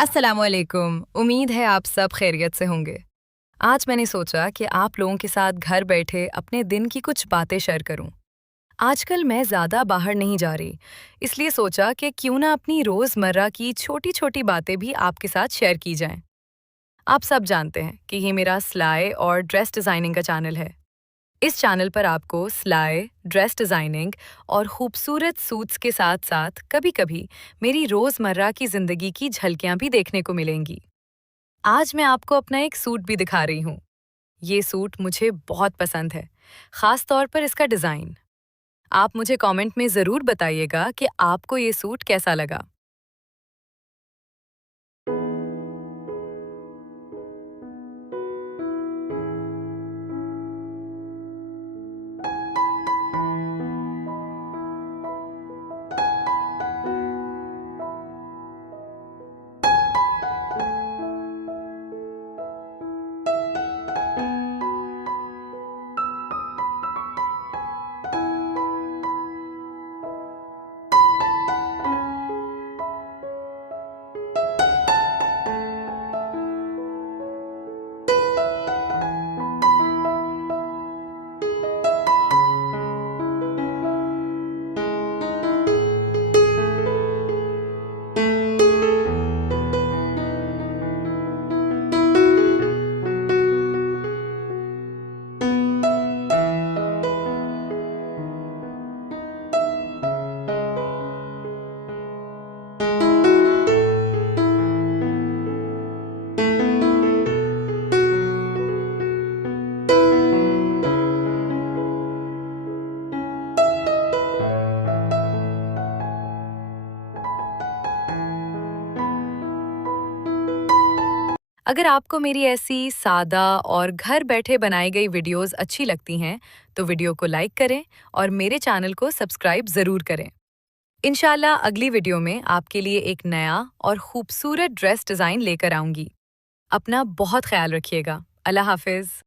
अस्सलामुअलैकुम। उम्मीद है आप सब खैरियत से होंगे। आज मैंने सोचा कि आप लोगों के साथ घर बैठे अपने दिन की कुछ बातें शेयर करूं। आजकल मैं ज़्यादा बाहर नहीं जा रही, इसलिए सोचा कि क्यों ना अपनी रोज़मर्रा की छोटी-छोटी बातें भी आपके साथ शेयर की जाएं। आप सब जानते हैं कि ये मेरा सिलाई और ड्रेस डिज़ाइनिंग का चैनल है। इस चैनल पर आपको सिलाई, ड्रेस डिज़ाइनिंग और खूबसूरत सूट्स के साथ-साथ कभी-कभी मेरी रोज़मर्रा की ज़िंदगी की झलकियाँ भी देखने को मिलेंगी। आज मैं आपको अपना एक सूट भी दिखा रही हूँ। ये सूट मुझे बहुत पसंद है, खास तौर पर इसका डिज़ाइन। आप मुझे कमेंट में ज़रूर बताइएगा कि आपको ये सूट कैसा लगा। अगर आपको मेरी ऐसी सादा और घर बैठे बनाई गई वीडियोस अच्छी लगती हैं, तो वीडियो को लाइक करें और मेरे चैनल को सब्सक्राइब ज़रूर करें। इंशाल्लाह अगली वीडियो में आपके लिए एक नया और खूबसूरत ड्रेस डिज़ाइन लेकर आऊंगी। अपना बहुत ख्याल रखिएगा। अल्लाह हाफिज़।